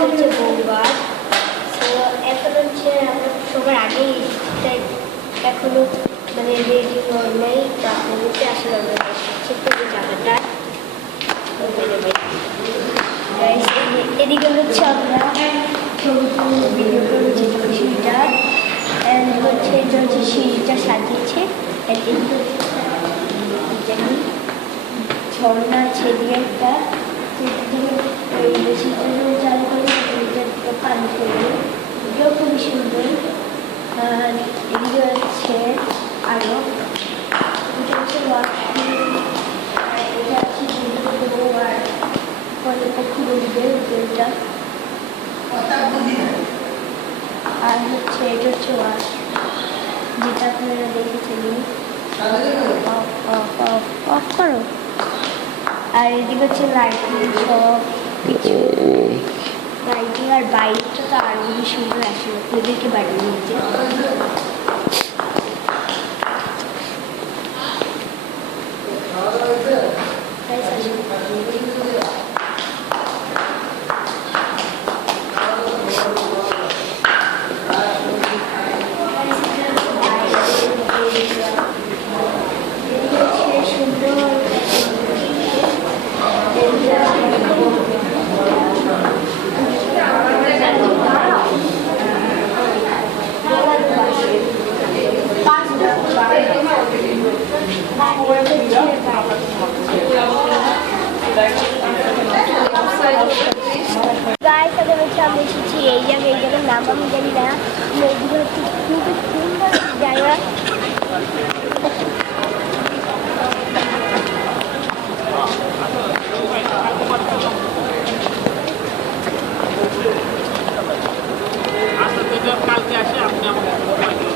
হচ্ছে বৌবাদ। তো এখন হচ্ছে আমরা সবার আগেই এখনো মানে রেডি নর্মাল তো আপনাদেরকে আসলে আমরা ছোট্ট যে জায়গাটা এদিকে হচ্ছে আমরা ভিডিও করেছি সিঁড়িটা অ্যান্ড হচ্ছে এটা হচ্ছে সিঁড়িটা সাজিয়েছে ঝর্ণা আছে এদিকে একটা ওই চালু করে পানি করবে এটাও খুবই সুন্দর। এদিকে হচ্ছে আরও এটা হচ্ছে এটা হচ্ছে আর কর্তৃপক্ষ বলবে এটা আর হচ্ছে এটা হচ্ছে ওয়াশ যেটা আপনারা দেখেছিলেন অফ করো। আর এদিকে হচ্ছে লাইটিং সব কিছু লাইটিং আর বাইকটা তো আরো বেশি সুন্দর আসলে ওদেরকে বাড়িয়ে নিয়েছে। আমি এসেছি এই জায়গার নাম আমি জানি না। এগুলো হচ্ছে খুবই সুন্দর জায়গা। কালকে আসে আপনি আমি আপনাকে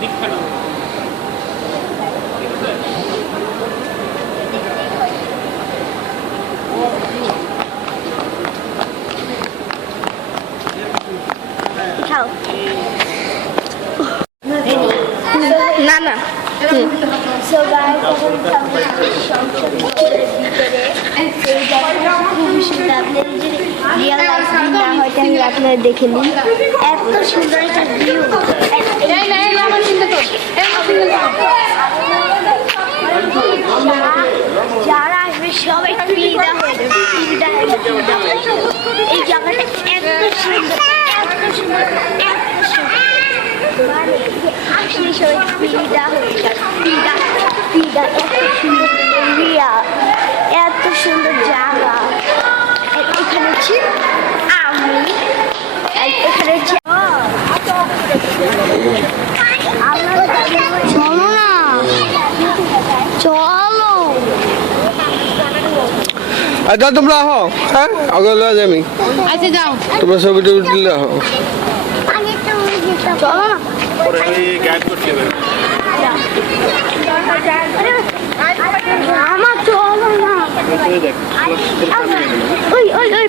দীক্ষা নেব। না না আপনারা দেখে নিন এত সুন্দর একটা ভিউ। যারা আসবে সবাই ফিদা হয়ে যাবে। এই জায়গাটা এত সুন্দর এত সুন্দর এত সুন্দর মানে আসলে সবাই ফিদা হয়ে যাবে। ফিদা এত সুন্দর এরিয়া এত সুন্দর জায়গা। এখানে হচ্ছে আমি এখানে হচ্ছে চলো না চলো আচ্ছা তোমরা আহ হ্যাঁ আগে লওয়া যাবি। আচ্ছা যাও তোমরা ছবিটা উঠলে আহ চলো না আমার চলো না ওই ওই ওই